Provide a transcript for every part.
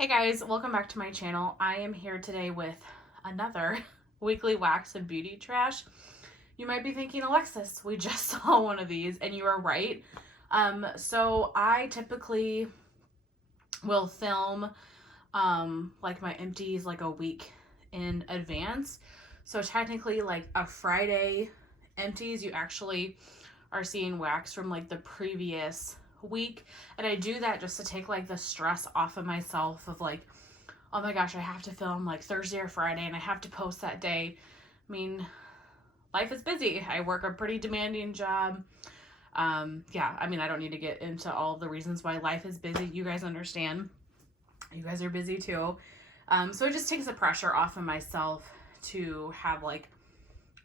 Hey guys, welcome back to my channel. I am here today with another weekly wax and beauty trash. You might be thinking, Alexis, we just saw one of these, and you are right. So I typically will film like my empties like a week in advance. So technically like a Friday empties, you actually are seeing wax from like the previous week. And I do that just to take like the stress off of myself of like, oh my gosh, I have to film like Thursday or Friday and I have to post that day. I mean, life is busy. I work a pretty demanding job. Yeah, I mean, I don't need to get into all the reasons why life is busy. You guys understand. You guys are busy too. So it just takes the pressure off of myself to have like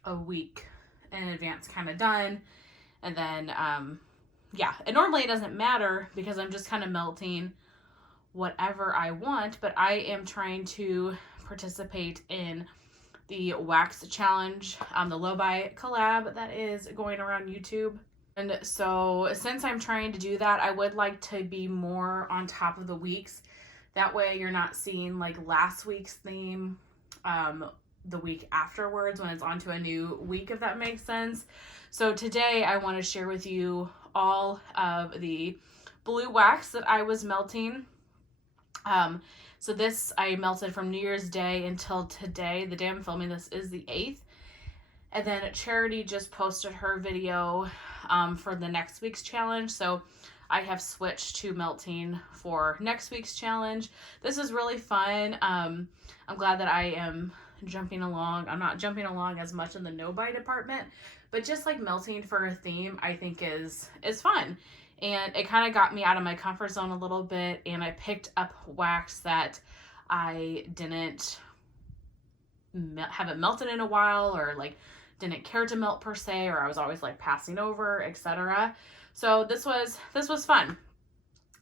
a week in advance kind of done. And then, yeah, and normally it doesn't matter because I'm just kind of melting whatever I want, but I am trying to participate in the wax challenge, the low buy collab that is going around YouTube. And so since I'm trying to do that, I would like to be more on top of the weeks. That way you're not seeing like last week's theme the week afterwards when it's on to a new week, if that makes sense. So today I want to share with you all of the blue wax that I was melting. So this I melted from New Year's Day until today. The day I'm filming this is the 8th. And then Charity just posted her video for the next week's challenge. So I have switched to melting for next week's challenge. This is really fun. I'm glad that I am jumping along. I'm not jumping along as much in the no-buy department, but just like melting for a theme, I think is fun. And it kind of got me out of my comfort zone a little bit, and I picked up wax that I haven't melted in a while, or like didn't care to melt per se, or I was always like passing over, etc. So this was fun.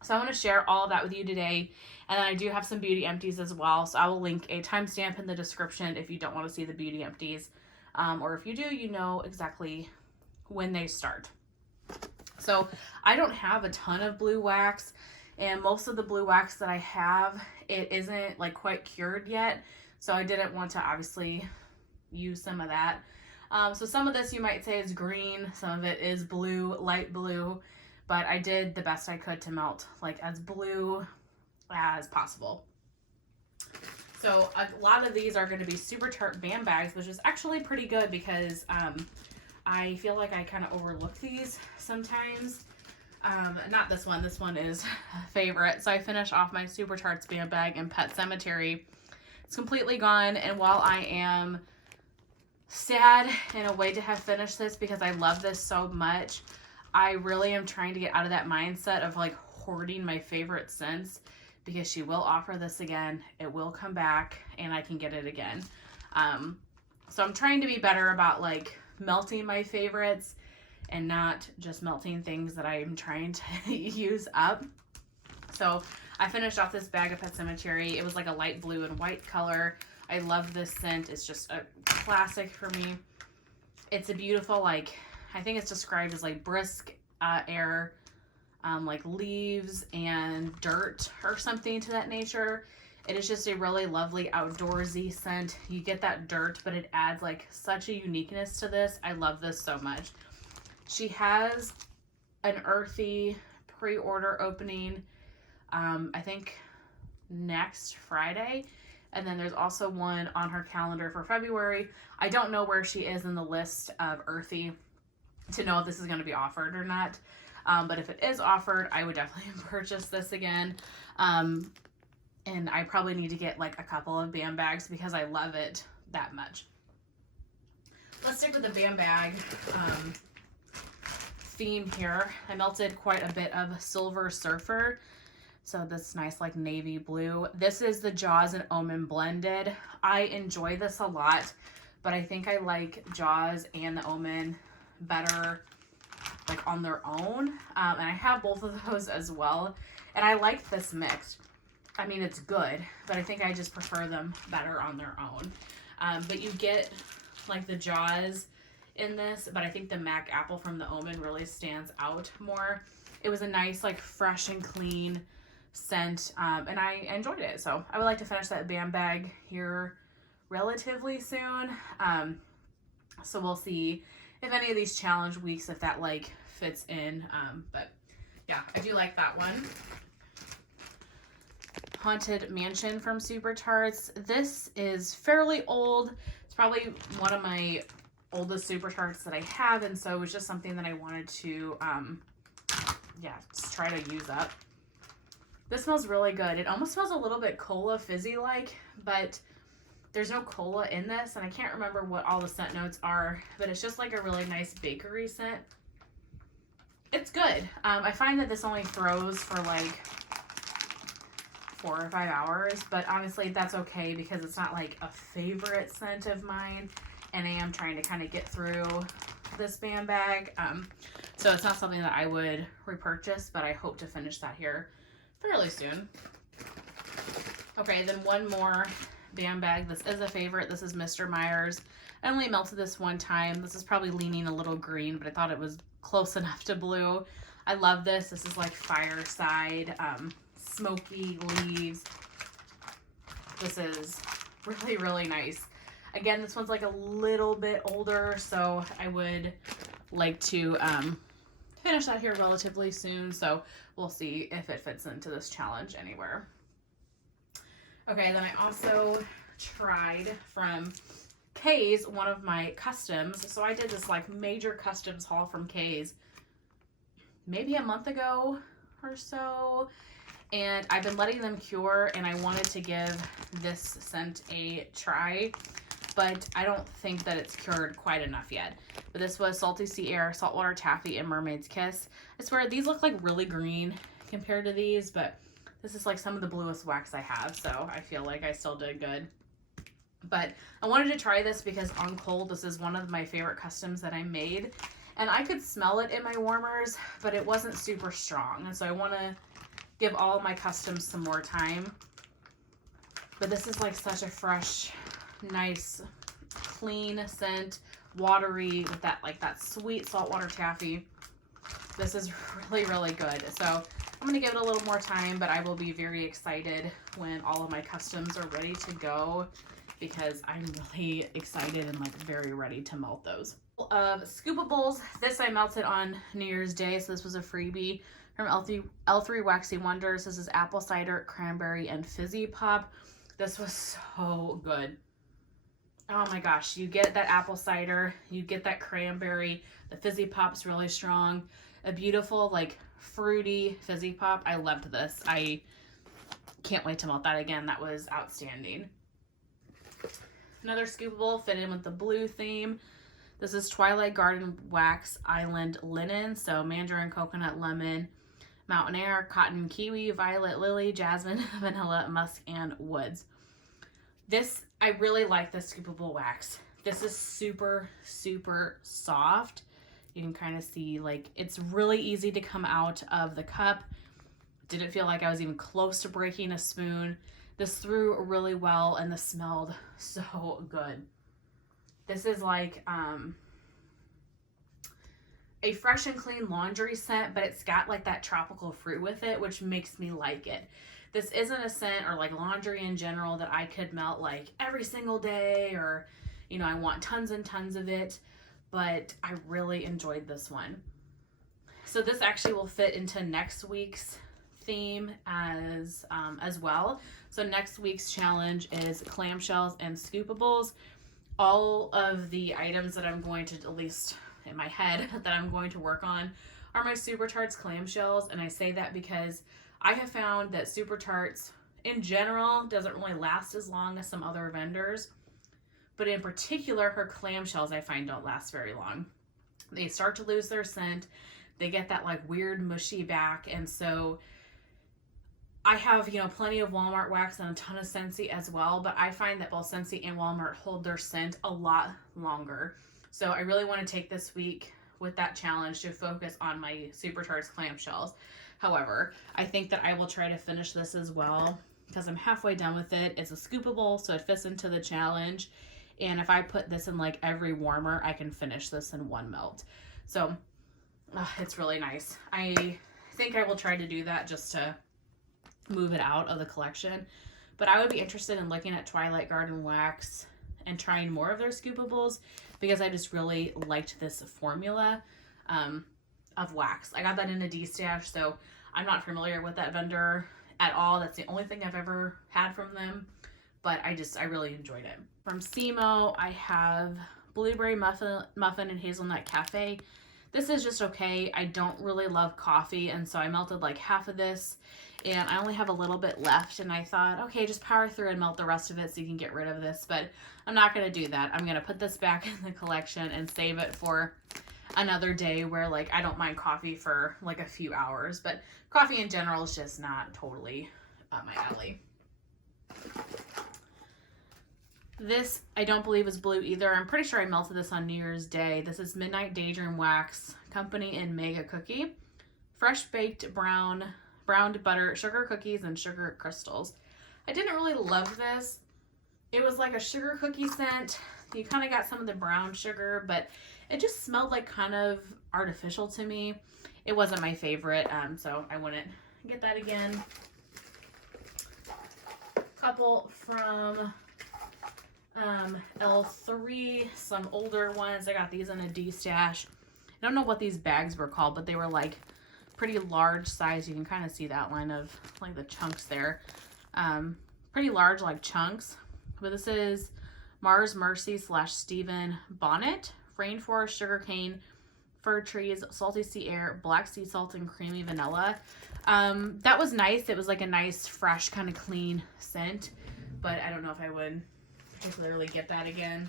So I want to share all of that with you today. And then I do have some beauty empties as well. So I will link a timestamp in the description if you don't want to see the beauty empties. Or if you do, you know exactly when they start. So I don't have a ton of blue wax. And most of the blue wax that I have, it isn't like quite cured yet. So I didn't want to obviously use some of that. So some of this you might say is green. Some of it is blue, light blue. But I did the best I could to melt like as blue as possible. So a lot of these are going to be super tart band bags, which is actually pretty good because I feel like I kind of overlook these sometimes. Not this one. This one is a favorite. So I finished off my Super Tarts band bag in Pet Cemetery. It's completely gone. And while I am sad in a way to have finished this because I love this so much, I really am trying to get out of that mindset of like hoarding my favorite scents, because she will offer this again. It will come back and I can get it again. So I'm trying to be better about like melting my favorites and not just melting things that I'm trying to use up. So I finished off this bag of Pet Cemetery. It was like a light blue and white color. I love this scent. It's just a classic for me. It's a beautiful, like, I think it's described as like brisk air, like leaves and dirt or something to that nature. It is just a really lovely outdoorsy scent. You get that dirt, but it adds like such a uniqueness to this. I love this so much. She has an earthy pre-order opening, I think next Friday. And then there's also one on her calendar for February. I don't know where she is in the list of earthy to know if this is going to be offered or not. But if it is offered, I would definitely purchase this again. And I probably need to get like a couple of band bags because I love it that much. Let's stick with the band bag theme here. I melted quite a bit of Silver Surfer. So this nice like navy blue. This is the Jaws and Omen blended. I enjoy this a lot, but I think I like Jaws and the Omen better like on their own. And I have both of those as well. And I like this mix. I mean, it's good, but I think I just prefer them better on their own. But you get like the Jaws in this, but I think the Mac Apple from the Omen really stands out more. It was a nice, like fresh and clean scent, and I enjoyed it. So I would like to finish that Bam bag here relatively soon. So we'll see if any of these challenge weeks, if that like fits in. But yeah, I do like that one. Haunted Mansion from Super Tarts. This is fairly old. It's probably one of my oldest Super Tarts that I have, and so it was just something that I wanted to yeah, just try to use up. This smells really good. It almost smells a little bit cola fizzy like, but there's no cola in this, and I can't remember what all the scent notes are, but it's just like a really nice bakery scent. It's good. I find that this only throws for like 4 or 5 hours, but honestly that's okay because it's not like a favorite scent of mine, and I am trying to kind of get through this Bam bag. So it's not something that I would repurchase, but I hope to finish that here fairly soon. Okay, then one more Bam bag. This is a favorite. This is Mr. Meyer's. I only melted this one time. This is probably leaning a little green, but I thought it was close enough to blue. I love this. This is like fireside, smoky leaves. This is really, really nice. Again, this one's like a little bit older, so I would like to finish that here relatively soon. So we'll see if it fits into this challenge anywhere. Okay, then I also tried from K's, one of my customs. So I did this like major customs haul from K's maybe a month ago or so, and I've been letting them cure, and I wanted to give this scent a try, but I don't think that it's cured quite enough yet. But this was Salty Sea Air, Saltwater Taffy, and Mermaid's Kiss. I swear these look like really green compared to these, but this is like some of the bluest wax I have, so I feel like I still did good. But I wanted to try this because on cold, this is one of my favorite customs that I made, and I could smell it in my warmers, but it wasn't super strong, and so I want to give all of my customs some more time. But this is like such a fresh, nice, clean scent, watery, with that like that sweet saltwater taffy. This is really, really good. So I'm going to give it a little more time, but I will be very excited when all of my customs are ready to go, because I'm really excited and like very ready to melt those. Scoopables. This I melted on New Year's Day, so this was a freebie from L3 Waxy Wonders. This is apple cider, cranberry, and fizzy pop. This was so good. Oh my gosh, you get that apple cider, you get that cranberry, the fizzy pop's really strong, a beautiful like fruity fizzy pop. I loved this. I can't wait to melt that again. That was outstanding. Another Scoopable fit in with the blue theme. This is Twilight Garden Wax Island Linen. So mandarin, coconut, lemon, mountain air, cotton, kiwi, violet, lily, jasmine, vanilla, musk, and woods. This, I really like this Scoopable wax. This is super, super soft. You can kind of see like it's really easy to come out of the cup. Didn't feel like I was even close to breaking a spoon. This threw really well, and this smelled so good. This is like a fresh and clean laundry scent, but it's got like that tropical fruit with it, which makes me like it. This isn't a scent, or like laundry in general, that I could melt like every single day, or, you know, I want tons and tons of it, but I really enjoyed this one. So this actually will fit into next week's theme as well. So next week's challenge is clamshells and Scoopables. All of the items that I'm going to, at least in my head, that I'm going to work on are my Super Tarts clamshells, and I say that because I have found that Super Tarts in general doesn't really last as long as some other vendors, but in particular her clamshells I find don't last very long. They start to lose their scent, they get that like weird mushy back, and so I have, you know, plenty of Walmart wax and a ton of Scentsy as well, but I find that both Scentsy and Walmart hold their scent a lot longer. So I really want to take this week with that challenge to focus on my Super Tarts clamshells. However, I think that I will try to finish this as well because I'm halfway done with it. It's a Scoopable, so it fits into the challenge. And if I put this in like every warmer, I can finish this in one melt. So it's really nice. I think I will try to do that just to move it out of the collection. But I would be interested in looking at Twilight Garden wax and trying more of their scoopables because I just really liked this formula of wax. I got that in a D-stash, so I'm not familiar with that vendor at all. That's the only thing I've ever had from them, but I really enjoyed it. From Simo, I have Blueberry Muffin and Hazelnut Cafe. This is just okay. I don't really love coffee, and so I melted like half of this, and I only have a little bit left, and I thought, okay, just power through and melt the rest of it so you can get rid of this, but I'm not going to do that. I'm going to put this back in the collection and save it for another day where, like, I don't mind coffee for like a few hours, but coffee in general is just not totally up my alley. This, I don't believe is blue either. I'm pretty sure I melted this on New Year's Day. This is Midnight Daydream Wax Company in Mega Cookie. Fresh baked browned butter, sugar cookies, and sugar crystals. I didn't really love this. It was like a sugar cookie scent. You kind of got some of the brown sugar, but it just smelled like kind of artificial to me. It wasn't my favorite, so I wouldn't get that again. Couple from L3, some older ones. I got these in a D-stash. I don't know what these bags were called, but they were like pretty large size. You can kind of see that line of like the chunks there. Pretty large like chunks. But this is Mars Mercy / Stephen Bonnet, Rainforest Sugarcane, Fir Trees, Salty Sea Air, Black Sea Salt, and Creamy Vanilla. That was nice. It was like a nice, fresh, kind of clean scent, but I don't know if I would particularly get that again.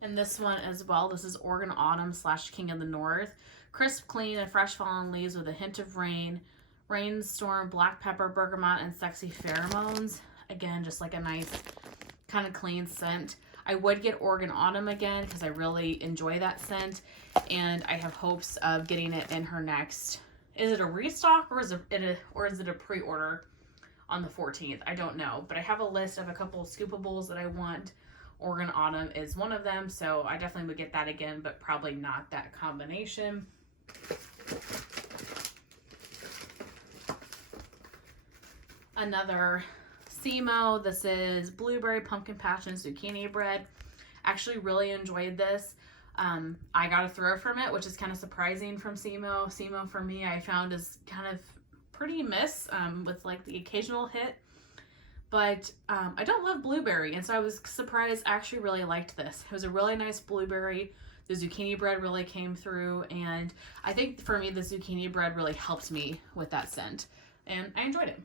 And this one as well. This is Oregon Autumn / King of the North. Crisp, clean, and fresh fallen leaves with a hint of rain. Rainstorm, black pepper, bergamot, and sexy pheromones. Again, just like a nice kind of clean scent. I would get Oregon Autumn again because I really enjoy that scent, and I have hopes of getting it in her next. Is it a restock or is it a pre-order on the 14th? I don't know, but I have a list of a couple of scoopables that I want. Oregon Autumn is one of them, so I definitely would get that again, but probably not that combination. Another Simo. This is Blueberry Pumpkin Patch and Zucchini Bread. Actually really enjoyed this. I got a throw from it, which is kind of surprising from Simo. Simo for me, I found is kind of pretty miss with like the occasional hit. But I don't love blueberry, and so I was surprised. I actually really liked this. It was a really nice blueberry. The zucchini bread really came through, and I think for me the zucchini bread really helped me with that scent, and I enjoyed it.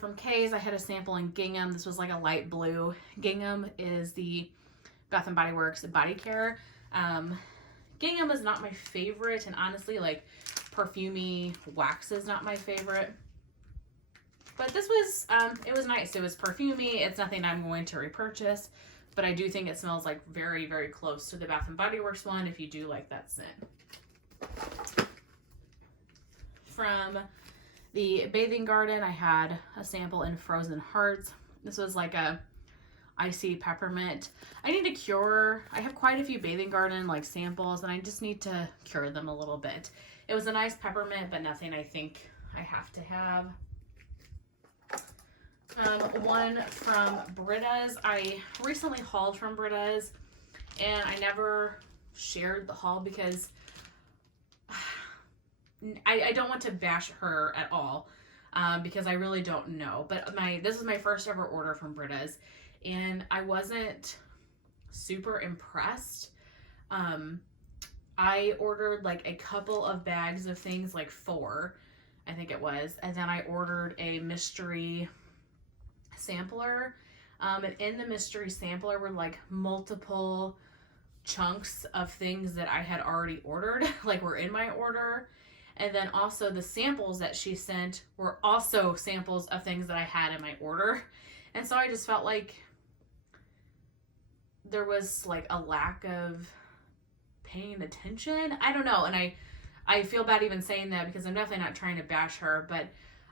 From K's, I had a sample in gingham. This was like a light blue. Gingham is the Bath & Body Works body care. Gingham is not my favorite, and honestly, like, perfumey wax is not my favorite. But this was, it was nice. It was perfumey. It's nothing I'm going to repurchase, but I do think it smells like very, very close to the Bath & Body Works one if you do like that scent. From the Bathing Garden, I had a sample in Frozen Hearts. This was like a icy peppermint. I need to cure, I have quite a few Bathing Garden like samples, and I just need to cure them a little bit. It was a nice peppermint, but nothing I think I have to have. One from Brita's. I recently hauled from Brita's, and I never shared the haul because I don't want to bash her at all, because I really don't know. But this is my first ever order from Brita's, and I wasn't super impressed. I ordered like a couple of bags of things, like 4, I think it was, and then I ordered a mystery sampler, and in the mystery sampler were like multiple chunks of things that I had already ordered, like were in my order. And then also the samples that she sent were also samples of things that I had in my order. And so I just felt like there was like a lack of paying attention. I don't know. And I feel bad even saying that because I'm definitely not trying to bash her, but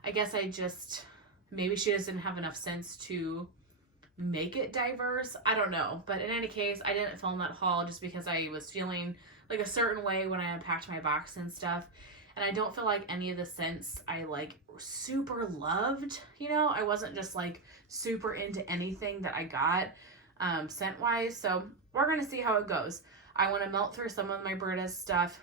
I guess maybe she just didn't have enough sense to make it diverse. I don't know. But in any case, I didn't film that haul just because I was feeling like a certain way when I unpacked my box and stuff. And I don't feel like any of the scents I like super loved, you know. I wasn't just like super into anything that I got scent wise. So we're going to see how it goes. I want to melt through some of my Brita's stuff.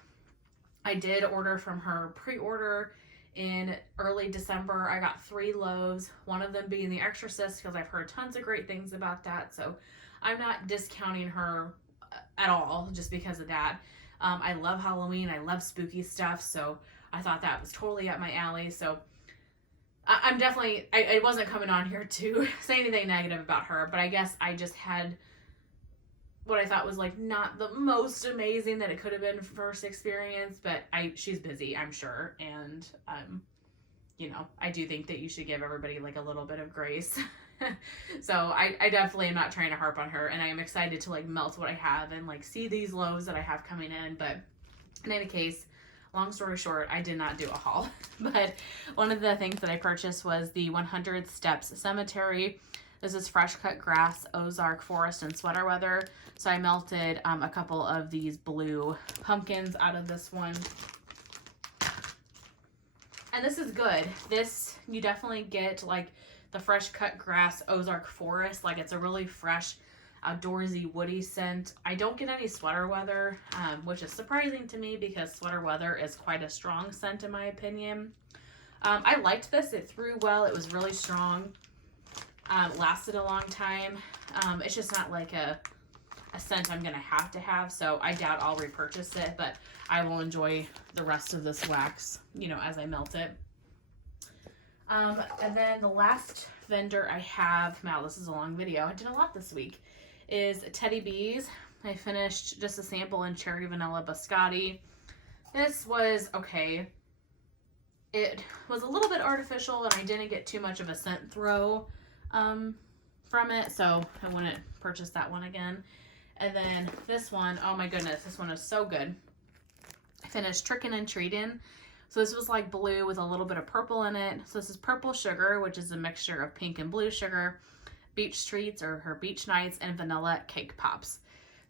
I did order from her pre-order in early December. I got 3 loaves, one of them being The Exorcist, because I've heard tons of great things about that. So I'm not discounting her at all just because of that. I love Halloween. I love spooky stuff. So I thought that was totally up my alley. So I'm definitely, I wasn't coming on here to say anything negative about her, but I guess I just had what I thought was like not the most amazing that it could have been first experience, but she's busy, I'm sure. And, you know, I do think that you should give everybody like a little bit of grace. So I definitely am not trying to harp on her, and I am excited to like melt what I have and like see these loaves that I have coming in. But in any case, long story short, I did not do a haul. But one of the things that I purchased was the 100 Steps Cemetery. This is fresh cut grass, Ozark forest, and sweater weather. So I melted a couple of these blue pumpkins out of this one. And this is good. This, you definitely get like the fresh cut grass, Ozark forest. Like it's a really fresh, outdoorsy, woody scent. I don't get any sweater weather, which is surprising to me because sweater weather is quite a strong scent in my opinion. I liked this. It threw well. It was really strong. Lasted a long time. It's just not like a scent I'm going to have, so I doubt I'll repurchase it, but I will enjoy the rest of this wax, you know, as I melt it. And then the last vendor I have, wow, this is a long video, I did a lot this week, is Teddy Bees. I finished just a sample in Cherry Vanilla Biscotti. This was okay. It was a little bit artificial, and I didn't get too much of a scent throw from it, so I wouldn't purchase that one again. And then this one, oh my goodness, this one is so good. I finished Trickin' and Treatin'. So this was like blue with a little bit of purple in it. So this is Purple Sugar, which is a mixture of pink and blue sugar, Beach Treats or her Beach Nights, and Vanilla Cake Pops.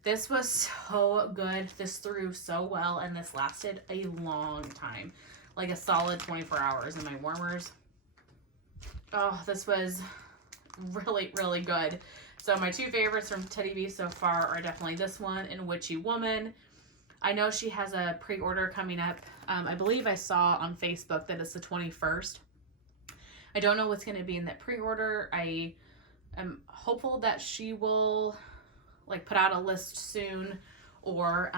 This was so good. This threw so well, and this lasted a long time, like a solid 24 hours in my warmers. Oh, this was really, really good. So my 2 favorites from Teddy B so far are definitely this one and Witchy Woman. I know she has a pre-order coming up. I believe I saw on Facebook that it's the 21st. I don't know what's going to be in that pre-order. I am hopeful that she will like put out a list soon, or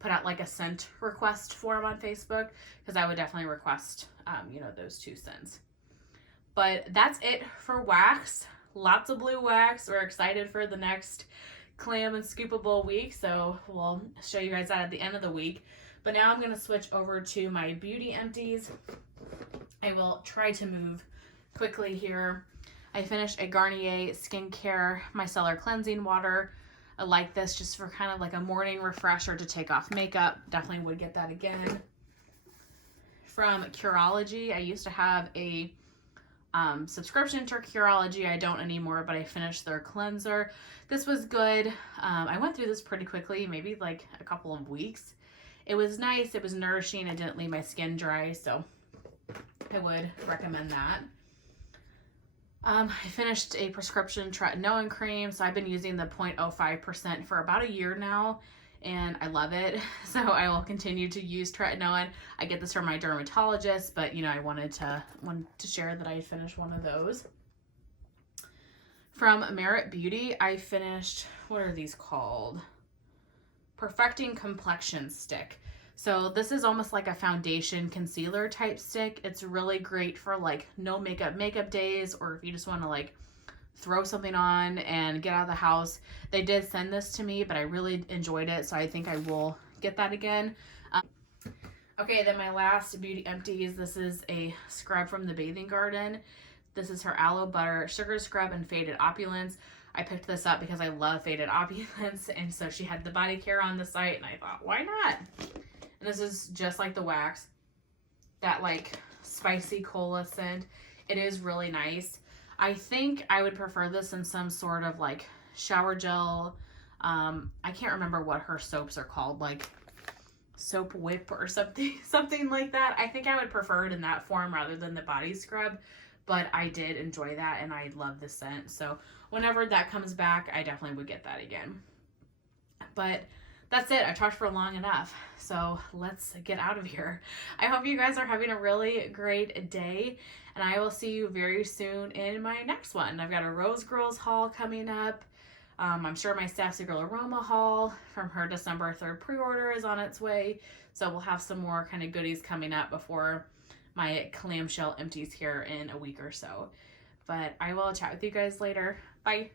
put out like a scent request form on Facebook, because I would definitely request you know, those 2 scents. But that's it for wax. Lots of blue wax. We're excited for the next clam and scoopable week, so we'll show you guys that at the end of the week. But now I'm going to switch over to my beauty empties. I will try to move quickly here. I finished a Garnier Skincare Micellar Cleansing Water. I like this just for kind of like a morning refresher to take off makeup. Definitely would get that again. From Curology, I used to have a subscription to Curology. I don't anymore, but I finished their cleanser. This was good. I went through this pretty quickly, maybe like a couple of weeks. It was nice. It was nourishing. It didn't leave my skin dry, so I would recommend that. I finished a prescription tretinoin cream, so I've been using the 0.05% for about a year now, and I love it. So I will continue to use tretinoin. I get this from my dermatologist, but you know, I wanted to share that I had finished one of those. From Merit Beauty, I finished, what are these called? Perfecting Complexion Stick. So this is almost like a foundation concealer type stick. It's really great for like no makeup days, or if you just want to like throw something on and get out of the house. They did send this to me, but I really enjoyed it, so I think I will get that again. Okay, then my last beauty empties. This is a scrub from the Bathing Garden. This is her Aloe Butter Sugar Scrub and Faded Opulence. I picked this up because I love Faded Opulence, and so she had the body care on the site, and I thought, why not? And this is just like the wax, that like spicy cola scent. It is really nice. I think I would prefer this in some sort of like shower gel. I can't remember what her soaps are called, like soap whip or something like that. I think I would prefer it in that form rather than the body scrub, but I did enjoy that and I love the scent. So whenever that comes back, I definitely would get that again. But that's it. I talked for long enough. So let's get out of here. I hope you guys are having a really great day, and I will see you very soon in my next one. I've got a Rose Girls haul coming up. I'm sure my Sassy Girl Aroma haul from her December 3rd pre-order is on its way. So we'll have some more kind of goodies coming up before my clamshell empties here in a week or so. But I will chat with you guys later. Bye.